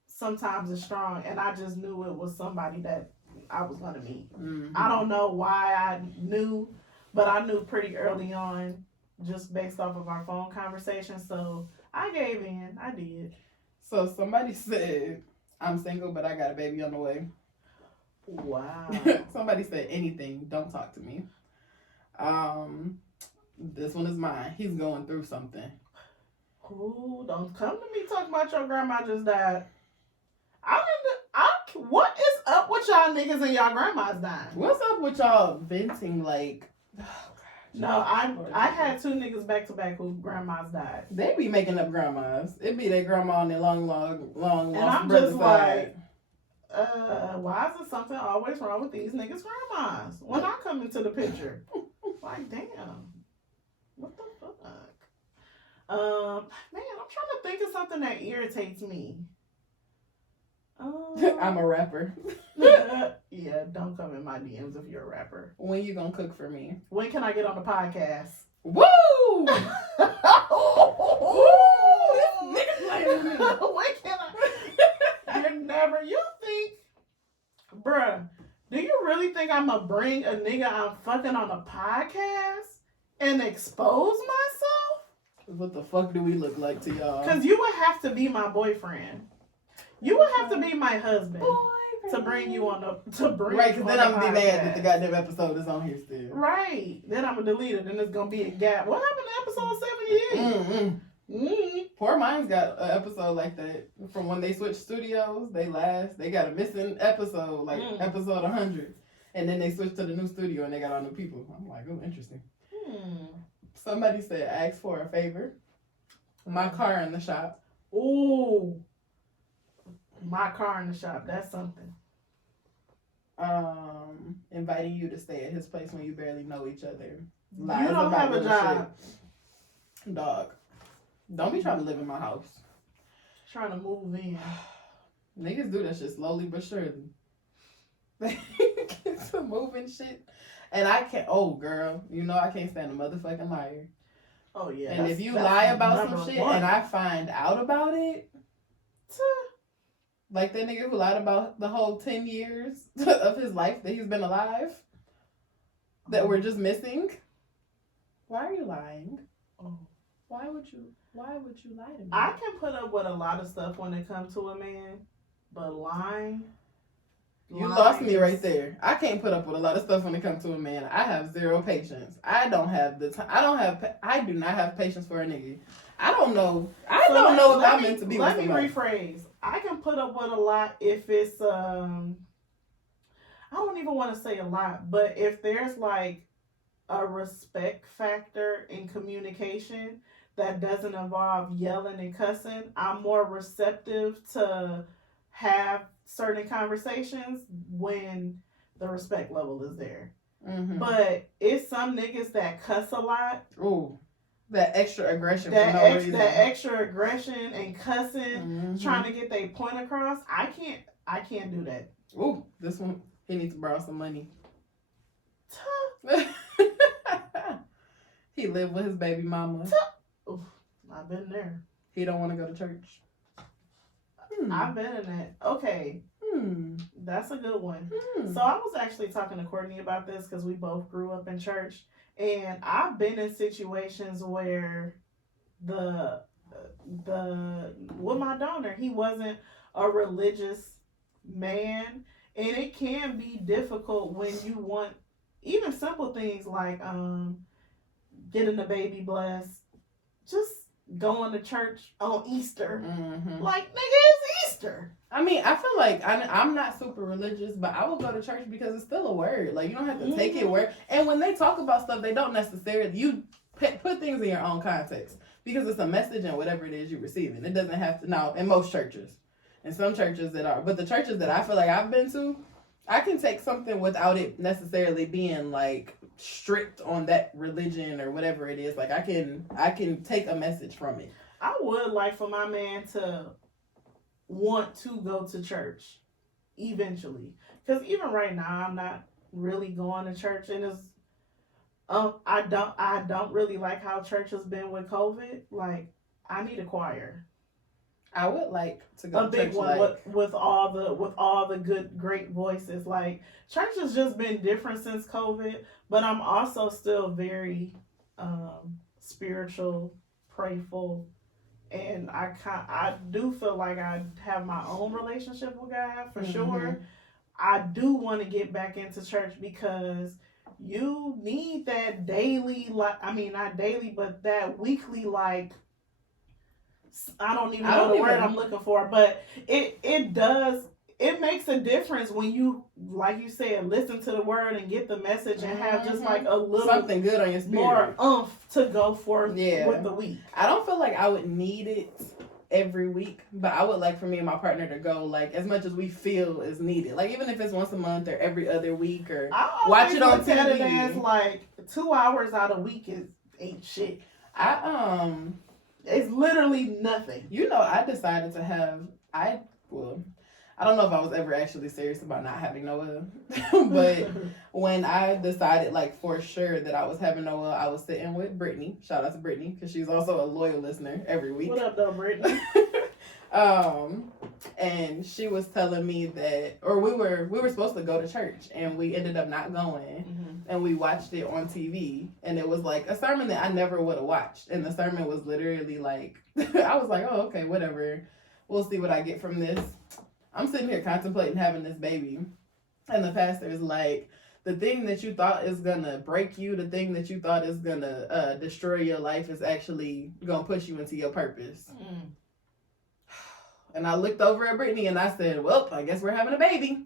sometimes is strong, and I just knew it was somebody that I was gonna meet. Mm-hmm. I don't know why I knew, but I knew pretty early on, just based off of our phone conversation. So I gave in. I did. So somebody said, "I'm single, but I got a baby on the way." Wow. Somebody said, "Anything, don't talk to me." This one is mine. He's going through something. Ooh, don't come to me talking about your grandma just died. What is up with y'all niggas and y'all grandmas dying? What's up with y'all venting like? Oh, God, no, I had 2 niggas back to back whose grandmas died. They be making up grandmas. It be their grandma and their long and I'm brother just side. Like, why is there something always wrong with these niggas' grandmas when I come into the picture? Like, damn, what the fuck? Man, I'm trying to think of something that irritates me. I'm a rapper. Yeah, don't come in my DMs if you're a rapper. When you gonna cook for me? When can I get on the podcast? Woo! Ooh, this nigga playing with me. When can I? You think, bruh, do you really think I'm gonna bring a nigga I'm fucking on a podcast and expose myself? What the fuck do we look like to y'all? Because you would have to be my boyfriend. You would have to be my husband. to bring you on the Right, because then I'm gonna be mad that the goddamn episode is on here still. Right. Then I'm gonna delete it, and it's gonna be a gap. What happened to episode 78? Poor Minds got an episode like that from when they switched studios. They got a missing episode, like episode 100, and then they switched to the new studio and they got all new people. I'm like, oh, interesting. Somebody said, ask for a favor. My car in the shop. Ooh, my car in the shop. That's something. Inviting you to stay at his place when you barely know each other. Lies you don't have a job, dog. Don't be trying to live in my house. Trying to move in. Niggas do that shit slowly but surely. They get to moving shit. And I can't, oh girl, you know I can't stand a motherfucking liar. Oh yeah. And if you lie about some shit and I find out about it, like that nigga who lied about the whole 10 years of his life that he's been alive, that we're just missing. Why are you lying? Oh. Why would you lie to me? I can put up with a lot of stuff when it comes to a man, but lying. You lost me right there. I can't put up with a lot of stuff when it comes to a man. I have zero patience. I don't have the time. I do not have patience for a nigga. I don't know if I'm meant to be with somebody. Let me rephrase. I can put up with a lot if it's I don't even want to say a lot, but if there's like a respect factor in communication that doesn't involve yelling and cussing, I'm more receptive to have certain conversations when the respect level is there. Mm-hmm. But it's some niggas that cuss a lot. Ooh, that extra aggression for no reason. That extra aggression and cussing, trying to get their point across. I can't do that. Ooh, this one, he needs to borrow some money. He lived with his baby mama. Oof, I've been there. He don't want to go to church. I've been in that. Okay. That's a good one. So I was actually talking to Courtney about this because we both grew up in church. And I've been in situations where with my donor, he wasn't a religious man. And it can be difficult when you want even simple things like getting the baby blessed, just going to church on Easter. Like, nigga, it's Easter. I mean, I feel like I'm not super religious, but I will go to church because it's still a word. Like, you don't have to take it word. And when they talk about stuff, they don't necessarily, you put things in your own context because it's a message and whatever it is you're receiving. It doesn't have to, now, in most churches, in some churches that are, but the churches that I feel like I've been to, I can take something without it necessarily being like strict on that religion or whatever it is. Like I can take a message from it. I would like for my man to want to go to church eventually, because even right now I'm not really going to church, and it's I don't really like how church has been with COVID. Like I need a choir. I would like to go to big church one like, with all the good great voices. Like church has just been different since COVID, but I'm also still very spiritual, prayerful, and I do feel like I have my own relationship with God for sure. I do want to get back into church because you need that daily, like I mean not daily, but that weekly, like I don't even know the word I'm looking for, but it makes a difference when you, like you said, listen to the word and get the message and have just like a little something good on your spirit, more oomph to go forth with the week. I don't feel like I would need it every week, but I would like for me and my partner to go like as much as we feel is needed. Like even if it's once a month or every other week or watch it on TV. As like 2 hours out a week ain't shit. It's literally nothing. You know, I decided to have, I don't know if I was ever actually serious about not having Noah, but when I decided like for sure that I was having Noah, I was sitting with Brittany. Shout out to Brittany because she's also a loyal listener every week. What up though, Brittany? And she was telling me that, or we were supposed to go to church and we ended up not going, and we watched it on TV, and it was like a sermon that I never would have watched, and the sermon was literally like, I was like, oh, okay, whatever, we'll see what I get from this. I'm sitting here contemplating having this baby, and the pastor is like, the thing that you thought is gonna break you, the thing that you thought is gonna destroy your life is actually gonna push you into your purpose. And I looked over at Brittany and I said, well, I guess we're having a baby.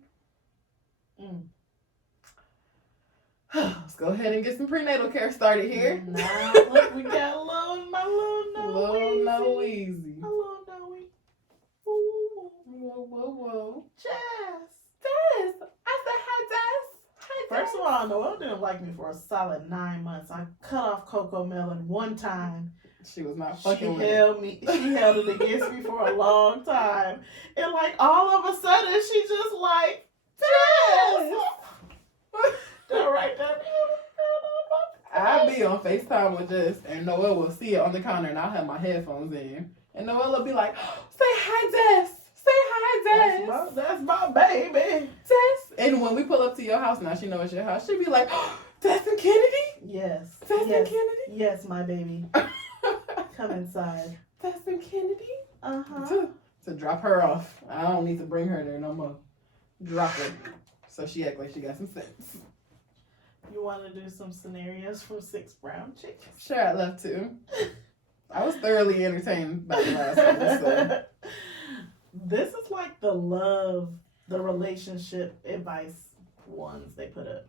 Let's go ahead and get some prenatal care started here. Now, look, we got my little Noeasy. Noeasy. Hello, Noe. Whoa. Jess. Tess. I said hi, Tess. Hi, Tess. First of all, Noelle didn't like me for a solid 9 months. I cut off Coco Melon one time. She was not She fucking with held it against me for a long time. And like all of a sudden she just like, Jess! That right there. I'll be on FaceTime with Jess, and Noelle will see it on the counter, and I'll have my headphones in. And Noelle will be like, say hi, Jess. Say hi, Jess. That's my baby. Jess. And when we pull up to your house, now she knows it's your house, she'll be like, Jess and Kennedy? Yes. Jess and Kennedy? Yes, my baby. Come inside. Jess and Kennedy? Uh-huh. To drop her off. I don't need to bring her there no more. Drop her. So she act like she got some sense. You want to do some scenarios from 6 Brown Chicks? Sure, I'd love to. I was thoroughly entertained by the last one. So. This is like the relationship advice ones they put up.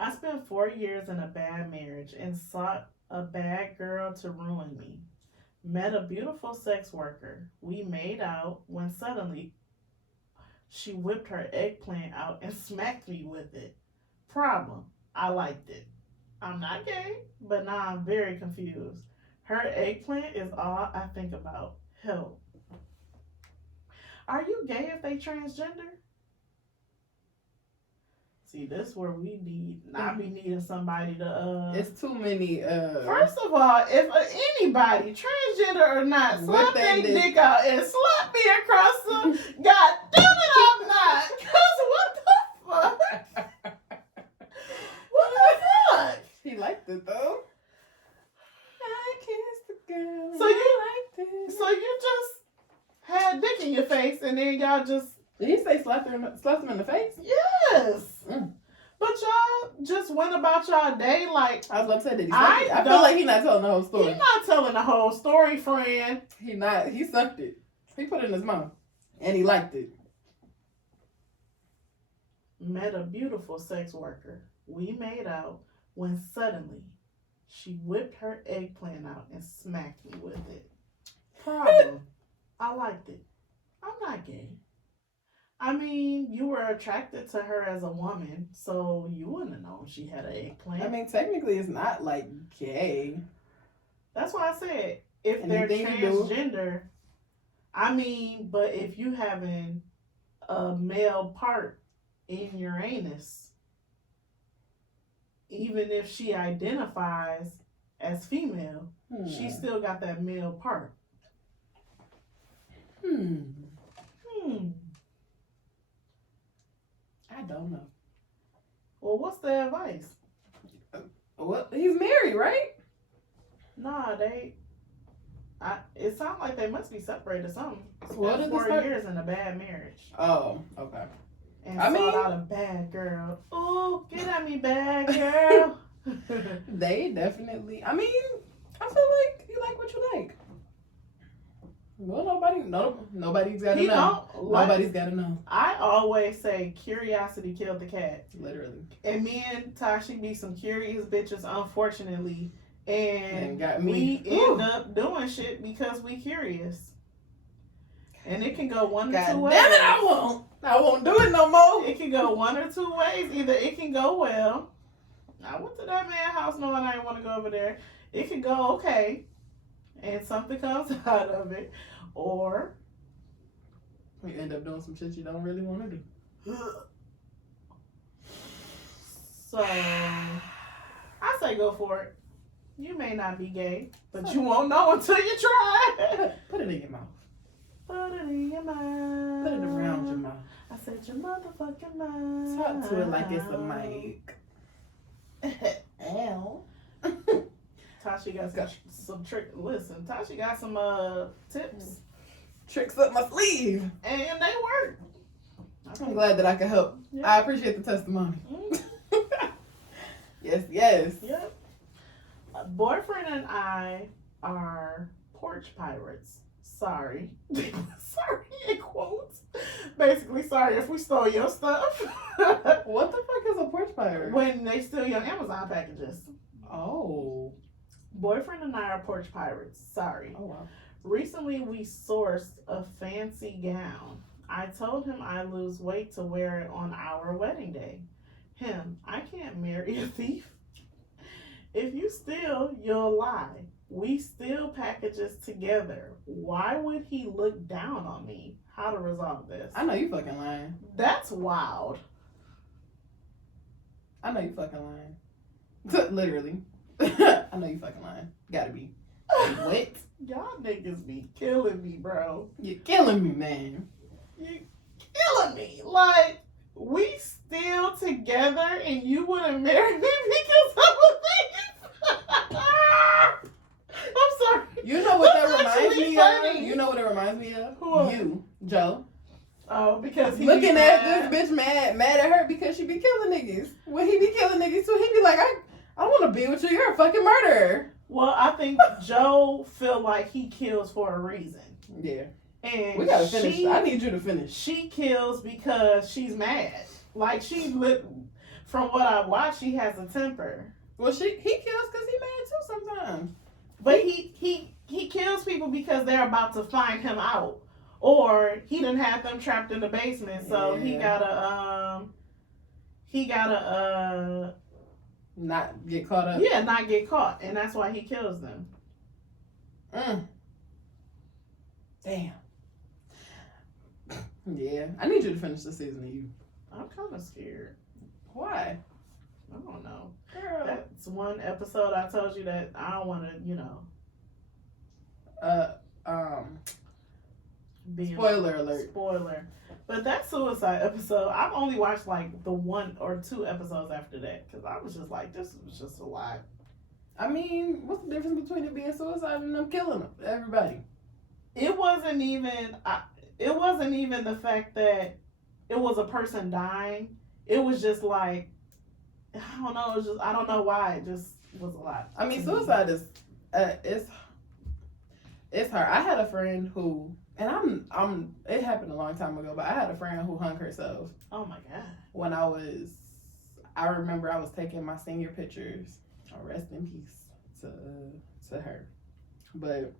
I spent 4 years in a bad marriage and sought a bad girl to ruin me. Met a beautiful sex worker. We made out when suddenly she whipped her eggplant out and smacked me with it. Problem, I liked it. I'm not gay, but now I'm very confused. Her eggplant is all I think about. Help. Are you gay if they transgender? See, this is where we be needing somebody to It's too many First of all, if anybody, transgender or not, slap their dick out and slap me across the God damn it, I'm not. Cause what the fuck? What the fuck? He liked it though. I kissed the girl. So you liked it. So you just had dick in your face and then y'all just Did he say slapped him in the face? Yes. Mm. But y'all just went about y'all day like I was about to say, did he suck it? I feel like he's not telling the whole story. He's not telling the whole story, friend. He sucked it. He put it in his mouth. And he liked it. Met a beautiful sex worker. We made out when suddenly she whipped her eggplant out and smacked me with it. Problem. I liked it. I'm not gay. I mean, you were attracted to her as a woman, so you wouldn't have known she had an eggplant. I mean, technically it's not like gay. That's why I said if they're transgender, I mean, but if you having a male part in your anus, even if she identifies as female, she still got that male part. I don't know. Well, what's the advice? Well, he's married, right? Nah, it sounds like they must be separated or something. What Spent 4 years in a bad marriage. Oh, okay. And sought out a bad girl. Ooh, get at me, bad girl. They definitely, I mean, I feel like you like what you like. Well, nobody's got to know. Nobody's got to know. I always say curiosity killed the cat. Literally. And me and Tashi be some curious bitches, unfortunately. And we end up doing shit because we curious. And it can go one or two ways. Damn it, I won't do it no more. It can go one or two ways. Either it can go well. I went to that man's house knowing I didn't want to go over there. It can go okay. And something comes out of it. Or you end up doing some shit you don't really want to do. So I say go for it. You may not be gay, but you won't know until you try. Put it in your mouth. Put it in your mouth. Put it around your mouth. I said your motherfucking mouth. Talk to it like it's a mic. Ow. Tashi got some trick. Listen, Tashi got some tips. tricks up my sleeve. And they work. I'm glad that I could help. Yeah. I appreciate the testimony. Yes. Yep. Boyfriend and I are porch pirates. Sorry. Sorry in quotes. Basically, sorry if we stole your stuff. What the fuck is a porch pirate? When they steal your Amazon packages. Oh. Boyfriend and I are porch pirates. Sorry. Oh wow. Recently, we sourced a fancy gown. I told him I lose weight to wear it on our wedding day. Him, I can't marry a thief. If you steal, you'll lie. We steal packages together. Why would he look down on me? How to resolve this? I know you fucking lying. That's wild. I know you fucking lying. Literally. I know you fucking lying. Gotta be. What? Y'all niggas be killing me, bro. You're killing me, man. You're killing me. Like, we still together and you wouldn't marry me because I'm a thief? I'm sorry. You know what that That's reminds actually me funny. of? You know what it reminds me of? Who? You, Joe. Oh, because he Looking be at mad. this bitch mad at her because she be killing niggas. When he be killing niggas too, he be like, I don't want to be with you. You're a fucking murderer. Well, I think Joe feel like he kills for a reason. Yeah. And We gotta finish. I need you to finish. She kills because she's mad. Like, from what I watched, she has a temper. Well, he kills because he mad too sometimes. But he kills people because they're about to find him out. Or he done had them trapped in the basement, so he gotta not get caught up. Yeah, not get caught. And that's why he kills them. Damn. Yeah. I need you to finish the season of you. I'm kind of scared. Why? I don't know. Girl. That's one episode I told you that I don't want to, Spoiler alert. Spoiler. But that suicide episode, I've only watched like the 1 or 2 episodes after that because I was just like, this was just a lot. I mean, what's the difference between it being suicide and them killing everybody? It wasn't even the fact that it was a person dying. It was just like, I don't know. I don't know why. It just was a lot. I mean, suicide is, it's hard. I had a friend who, and it happened a long time ago, but I had a friend who hung herself. Oh my God. When I remember I was taking my senior pictures. Rest in peace to her. But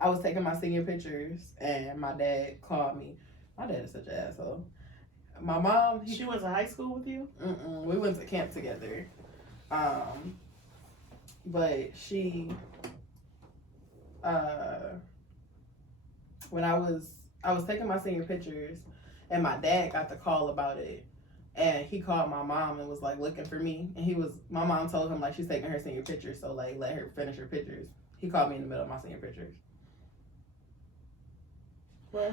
I was taking my senior pictures and my dad called me. My dad is such an asshole. My mom, she went to high school with you? We went to camp together. But she, when I was taking my senior pictures and my dad got the call about it. And he called my mom and was like looking for me. And my mom told him like she's taking her senior pictures, so like let her finish her pictures. He called me in the middle of my senior pictures. What?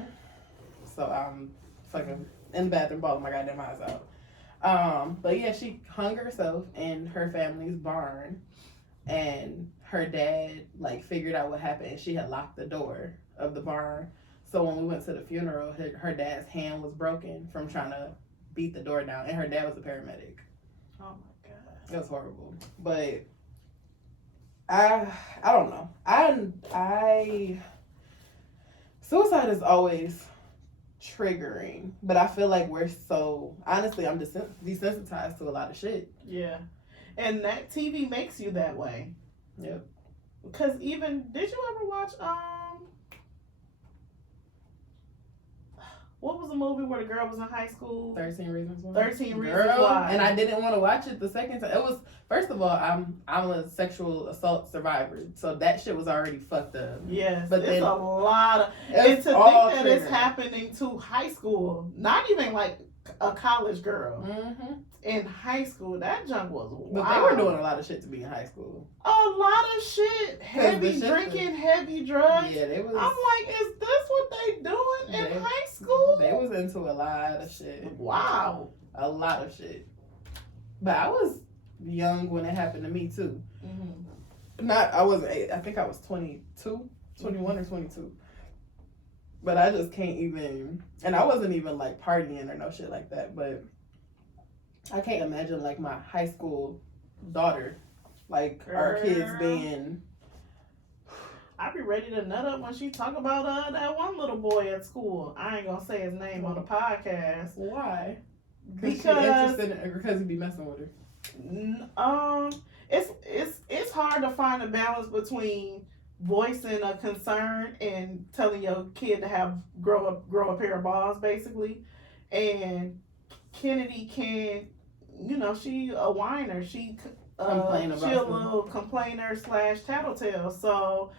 So I'm fucking in the bathroom bawling my goddamn eyes out. But yeah, she hung herself in her family's barn. And her dad like figured out what happened. And she had locked the door of the barn. So when we went to the funeral, her dad's hand was broken from trying to beat the door down, and her dad was a paramedic. Oh my God. It was horrible. But I don't know. I suicide is always triggering, but I feel like we're so, honestly, I'm desensitized to a lot of shit. Yeah. And that TV makes you that way. Yep. Because did you ever watch, what was the movie where the girl was in high school? 13 Reasons Why. 13 Reasons Why. And I didn't want to watch it the second time. It was, first of all, I'm a sexual assault survivor, so that shit was already fucked up. Yes, but it's then a lot of. it's to all think that it's triggering. happening to high school, not even like a college girl Mm-hmm. in high school. That junk was But wild. they were doing a lot of shit to be in high school. a lot of shit, heavy the shit drinking, heavy drugs. Yeah, they was. I'm like, is this what they doing in They- high school? They was into a lot of shit. Wow. A lot of shit. But I was young when it happened to me too. Mm-hmm. I wasn't 8. I think I was 22, 21 or 22. But I just can't even, and I wasn't even like partying or no shit like that, but I can't imagine like my high school daughter, like our kids being. I be ready to nut up when she talk about that one little boy at school. I ain't gonna say his name on the podcast. Why? Because because he be messing with her. It's hard to find a balance between voicing a concern and telling your kid to grow a pair of balls, basically. And Kennedy can, she a whiner. She a little complainer / tattletale. So,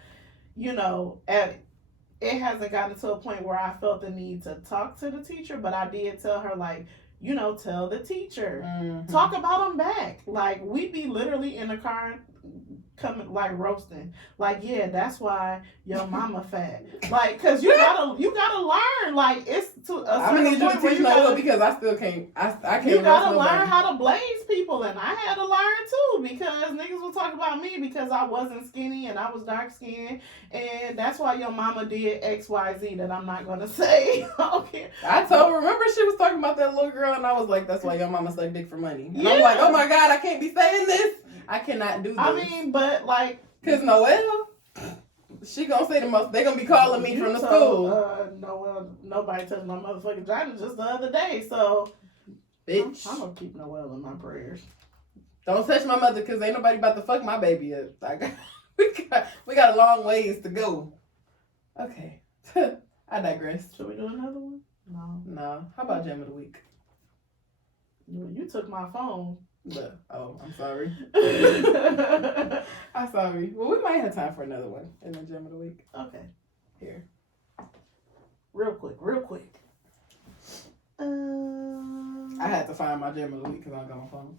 it hasn't gotten to a point where I felt the need to talk to the teacher, but I did tell her, like, tell the teacher. Mm-hmm. Talk about them back. Like, we be literally in the car coming, like, roasting. Like, yeah, that's why your mama fat. Like, because you gotta learn. Like, it's to a I'm gonna need you to teach me because I still can't. I can't. You gotta learn how to blaze people, and I had to learn too because niggas will talk about me because I wasn't skinny and I was dark skinned, and that's why your mama did XYZ that I'm not gonna say. Okay. Remember she was talking about that little girl, and I was like, that's why your mama sucked dick for money. And I'm like, oh my God, I can't be saying this. I cannot do this. I mean, but like, cause Noelle, she gonna say the most. They gonna be calling me from the school. Noelle, nobody touched my motherfucking vagina just the other day. So, bitch, I'm gonna keep Noelle in my prayers. Don't touch my mother, cause ain't nobody about to fuck my baby up. We got a long ways to go. Okay, I digress. Should we do another one? No. How about Jam of the Week? You took my phone. I'm sorry. I'm sorry. Well, we might have time for another one in the Gem of the Week. Okay. Here. Real quick. I had to find my Gem of the Week because I got my phone.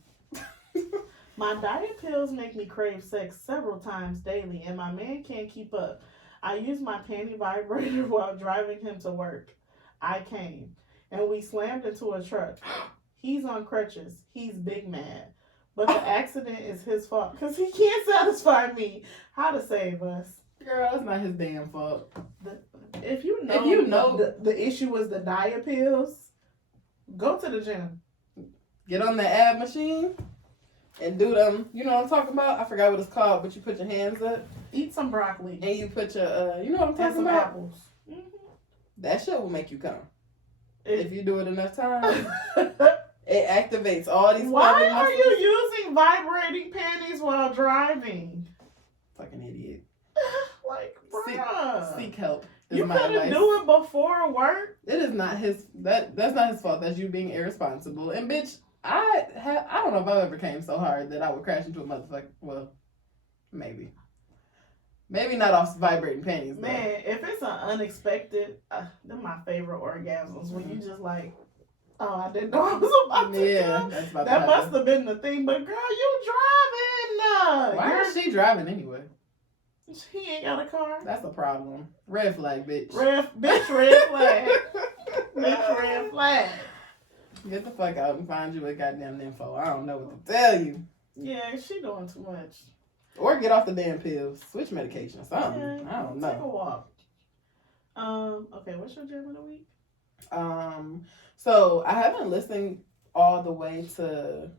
My diet pills make me crave sex several times daily, and my man can't keep up. I use my panty vibrator while driving him to work. I came, and we slammed into a truck. He's on crutches. He's big mad. But the accident is his fault because he can't satisfy me. How to save us? Girl, it's not his damn fault. If you know the issue was the diet pills, go to the gym. Get on the ab machine and do them. You know what I'm talking about? I forgot what it's called, but you put your hands up. Eat some broccoli. And you put your, you know what I'm talking about? Apples. Mm-hmm. That shit will make you come. If you do it enough times. It activates all these. Why are you using vibrating panties while driving? Fucking idiot. Like, bruh. Seek help. You couldn't do it before work. It is not his. That's not his fault. That's you being irresponsible. And bitch, I don't know if I ever came so hard that I would crash into a motherfucker. Well, maybe. Maybe not off vibrating panties. Man, if it's an unexpected, they're my favorite orgasms when you just like. Oh, I didn't know I was about to. Yeah, that must have been the thing. But girl, you driving? Why is she driving anyway? He ain't got a car. That's a problem. Red flag, bitch. Red flag. Bitch, red flag. Get the fuck out and find you a goddamn info. I don't know what to tell you. Yeah, she doing too much. Or get off the damn pills. Switch medication. Something. Yeah, I don't know. Take a walk. Okay, what's your Gem of the Week? So I haven't listened all the way to.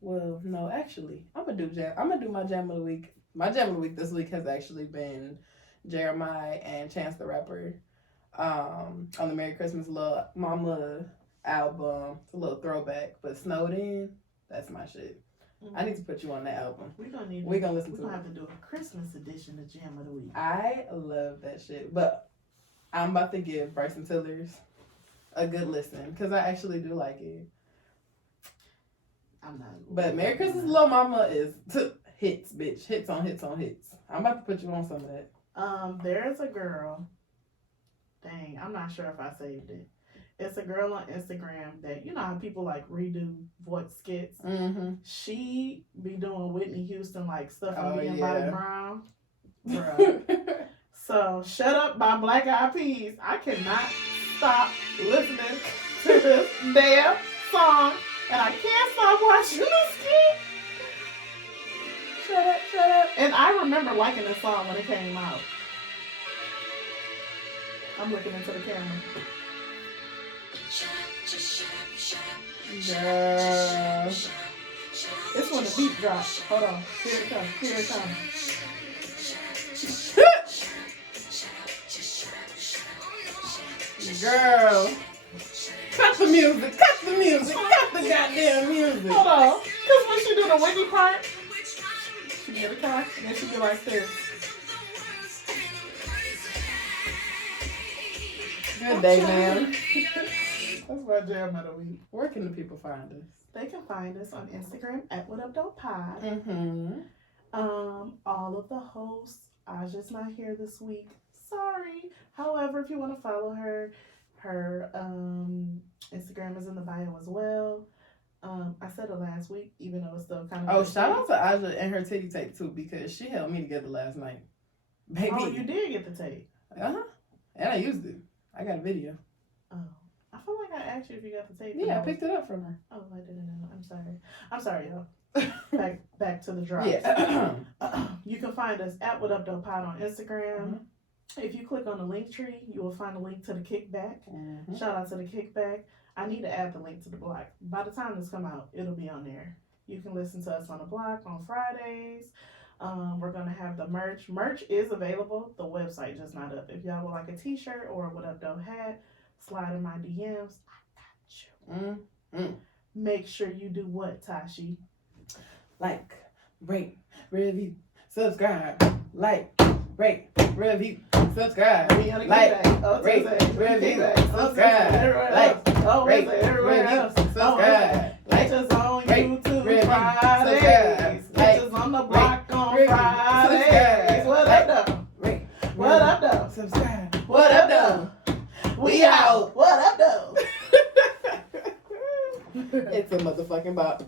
Well, no, actually, I'm gonna do my Jam of the Week. My Jam of the Week this week has actually been Jeremiah and Chance the Rapper on the Merry Christmas Lil Mama album. It's a little throwback, but Snowed In, that's my shit. Mm-hmm. I need to put you on that album. We're gonna listen to it. We're gonna have to do a Christmas edition of Jam of the Week. I love that shit, but I'm about to give Bryson Tiller's a good listen because I actually do like it. I'm not. But Merry Christmas Lil Mama is hits, bitch. Hits on hits on hits. I'm about to put you on some of that. There's a girl. Dang, I'm not sure if I saved it. It's a girl on Instagram that, you know how people like redo voice skits? Mm-hmm. She be doing Whitney Houston like stuff and being Bobby Brown. So, Shut Up by Black Eyed Peas. I cannot stop listening to this damn song. And I can't stop watching the skit. Shut up. And I remember liking this song when it came out. I'm looking into the camera. Girl. It's when the beat drops. Hold on. Here it comes. Here it comes. Girl. Cut the music. Cut the music. Cut the goddamn music. Hold on. Because when she do the wiggy part, she get a car and then she be like this. Good day, man. That's my jam of the week. Where can the people find us? They can find us on Instagram at WhatUpDopePod. Mm-hmm. All of the hosts, Aja's not here this week. Sorry. However, if you want to follow her, her Instagram is in the bio as well. I said it last week, even though it's still kind of. Oh, shout out to Aja and her titty tape too, because she held me together last night. Baby. Oh, you did get the tape. And I used it. I got a video. Oh, I feel like I asked you if you got the tape. Yeah, I picked it up from her. Oh, I didn't know. I'm sorry. I'm sorry, y'all. back to the drops. Yeah. You can find us at WhatUpDopePod on Instagram. If you click on the link tree, you will find a link to the kickback. Shout out to the kickback. I need to add the link to the blog. By the time this come out, it'll be on there. You can listen to us on the blog on Fridays. We're going to have the merch. Merch is available. The website just not up. If y'all would like a t-shirt or a What Up Dope hat, slide in my DMs. I got you. Make sure you do what, Tashi? Like, rate, review, subscribe. Like, rate, review, subscribe. Like, rate, review, subscribe. Like, rate, review, subscribe. Catch us on YouTube review, Fridays. subscribe. Catch us on the block on review, Fridays. subscribe. What up, though? Rate, What up, though? subscribe. What up, though? We out. What up, though? It's a motherfucking bop.